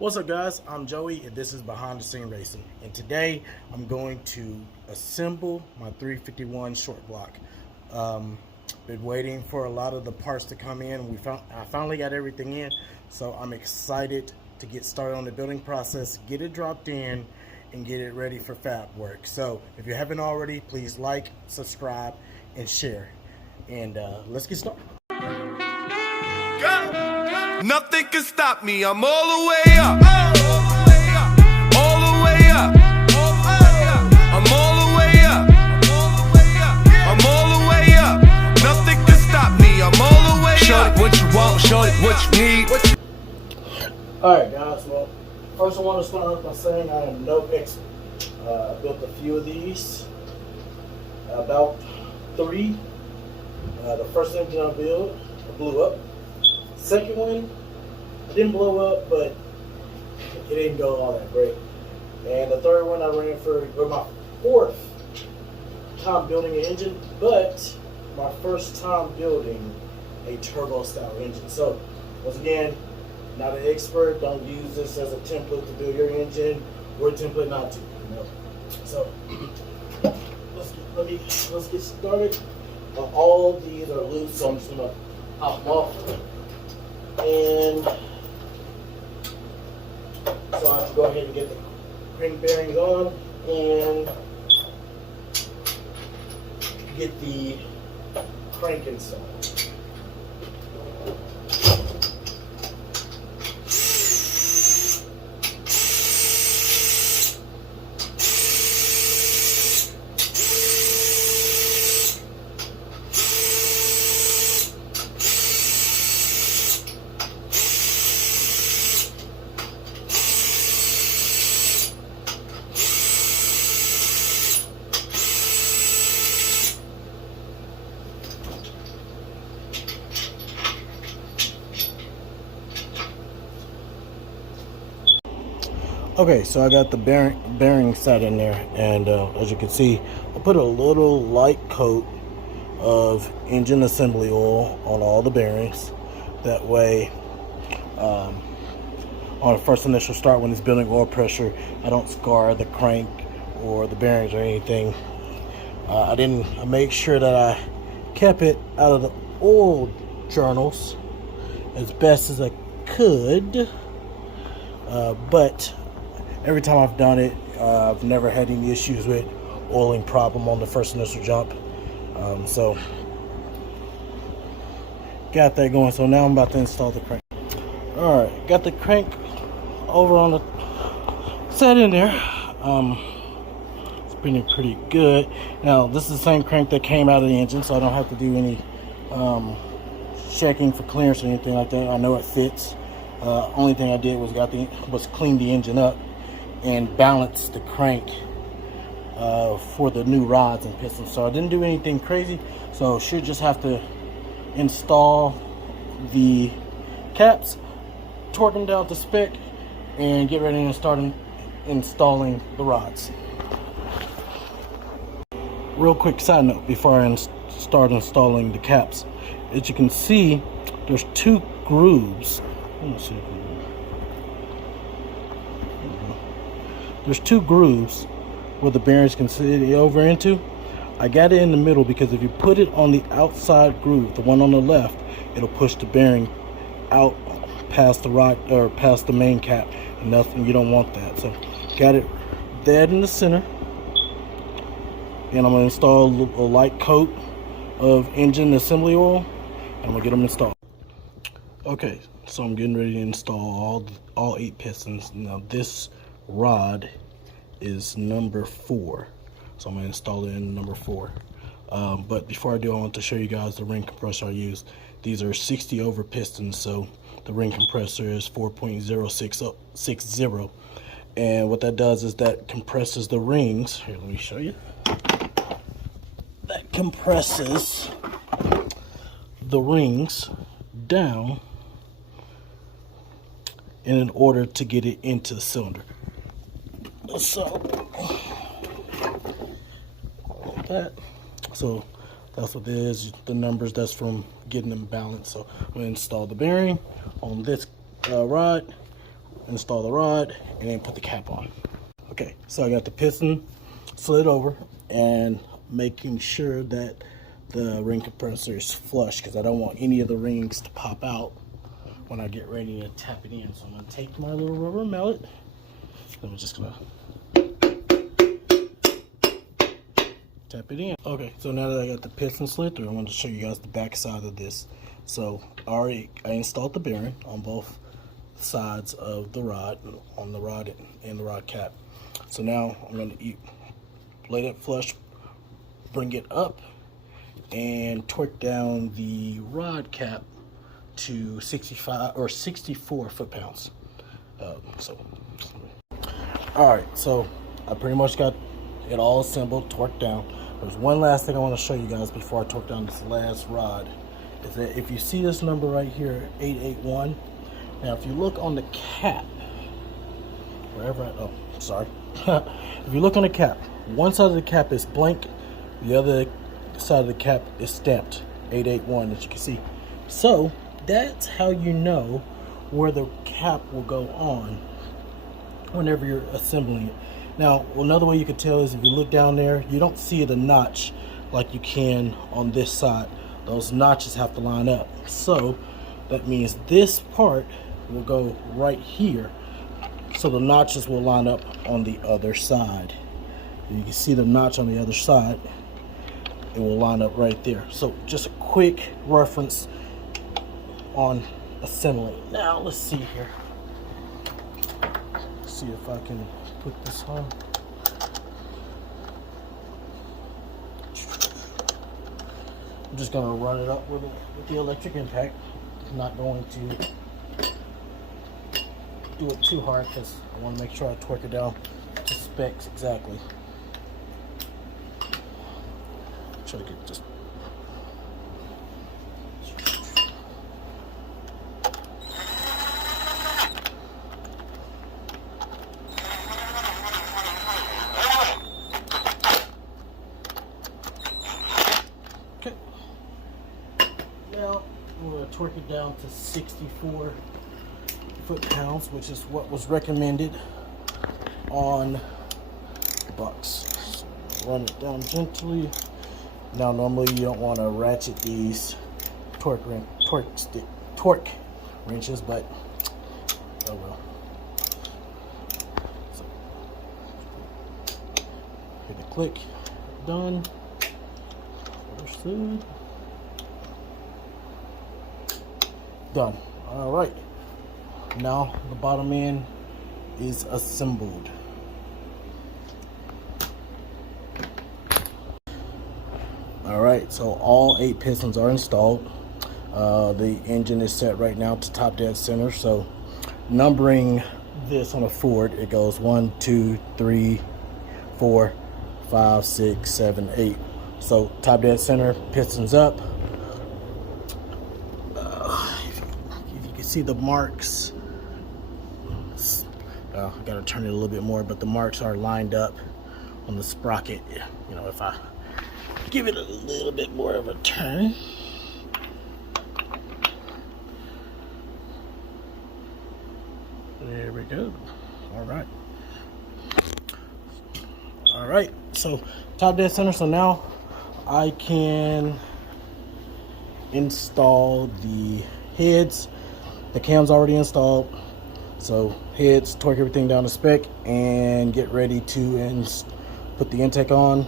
What's up, guys? I'm Joey and this is Behind the Scene Racing, and today I'm going to assemble my 351 short block. Been waiting for a lot of the parts to come in. I finally got everything in, so I'm excited to get started on the building process, get it dropped in, and get it ready for fab work. So if you haven't already, please like, subscribe, and share. And let's get started. Nothing can stop me, I'm all the way up. All the way up. I'm all the way up. I'm all the way up. Nothing can stop me, I'm all the way up. Show it what you want, show it what you need. Alright, guys, well, first I want to start off by saying I am no expert. I built a few of these, about 3. The first engine I built blew up. Second one, it didn't blow up, but it didn't go all that great. And the third one I ran for my 4th time building an engine, but my first time building a turbo style engine. So once again, not an expert. Don't use this as a template to build your engine, or a template not to. So let's get started. All these are loose, so I'm just gonna pop them off. And so I have to go ahead and get the crank bearings on and get the crank installed. Okay, so I got the bearing set in there, and as you can see, I put a little light coat of engine assembly oil on all the bearings. That way, on the first initial start when it's building oil pressure, I don't scar the crank or the bearings or anything. I made sure that I kept it out of the oil journals as best as I could, but every time I've done it, I've never had any issues with oiling problem on the first initial jump. So got that going. So now I'm about to install the crank. All right, got the crank over on the set in there. It's been pretty good. Now this is the same crank that came out of the engine, so I don't have to do any checking for clearance or anything like that. I know it fits. Only thing I did was clean the engine up and balance the crank for the new rods and pistons. So I didn't do anything crazy, so should just have to install the caps, torque them down to spec, and get ready to start installing the rods. Real quick side note before I start installing the caps, as you can see, there's 2 grooves. Let me see. There's 2 grooves where the bearings can sit over into. I got it in the middle because if you put it on the outside groove, the one on the left, it'll push the bearing out past the rod or past the main cap, and nothing. You don't want that. So got it dead in the center, and I'm gonna install a light coat of engine assembly oil, and I'm gonna get them installed. Okay, so I'm getting ready to install all 8 pistons. Now this rod is number 4, so I'm going to install it in number 4. But before I do, I want to show you guys the ring compressor I use. These are 60 over pistons, so the ring compressor is 4.060, and what that does is that compresses the rings. Here, let me show you. That compresses the rings down in order to get it into the cylinder. So that's what it is. The numbers, that's from getting them balanced. So I'm going to install the bearing on this rod, install the rod, and then put the cap on. Okay, so I got the piston slid over and making sure that the ring compressor is flush because I don't want any of the rings to pop out when I get ready to tap it in. So I'm gonna take my little rubber mallet and I'm just gonna tap it in. Okay, so now that I got the piston slid through, I want to show you guys the back side of this. So I installed the bearing on both sides of the rod, on the rod and the rod cap. So now I'm going to lay that flush, bring it up, and torque down the rod cap to 65 or 64 foot-pounds. All right, so I pretty much got it all assembled, torqued down. There's one last thing I want to show you guys before I torque down this last rod. Is that if you see this number right here, 881. Now, if you look on the cap, if you look on the cap, one side of the cap is blank, the other side of the cap is stamped 881, as you can see. So that's how you know where the cap will go on whenever you're assembling it. Now, another way you can tell is if you look down there, you don't see the notch like you can on this side. Those notches have to line up. So that means this part will go right here. So the notches will line up on the other side. You can see the notch on the other side. It will line up right there. So just a quick reference on assembling. Now let's see here. See if I can put this on. I'm just gonna run it up with the electric impact. I'm not going to do it too hard because I want to make sure I torque it down to specs exactly. Try to get just. Okay. Now I'm going to torque it down to 64 foot-pounds, which is what was recommended on the box. So run it down gently. Now normally you don't want to ratchet these torque wrenches, but oh well. So, hit the click, done. Understood. Done. All right. Now the bottom end is assembled. All right, so all 8 pistons are installed. The engine is set right now to top dead center. So numbering this on a Ford, it goes 1, 2, 3, 4, 5, 6, 7, 8. So top dead center, pistons up. If you can see the marks, I gotta turn it a little bit more, but the marks are lined up on the sprocket. You know, if I give it a little bit more of a turn. There we go. All right. All right. So top dead center. So now I can install the heads. The cam's already installed. So heads, torque everything down to spec, and get ready to put the intake on.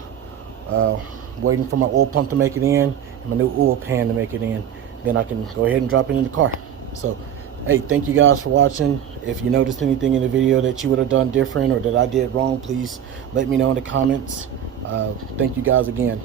Waiting for my oil pump to make it in and my new oil pan to make it in. Then I can go ahead and drop it in the car. So, hey, thank you guys for watching. If you noticed anything in the video that you would have done different or that I did wrong, please let me know in the comments. Thank you guys again.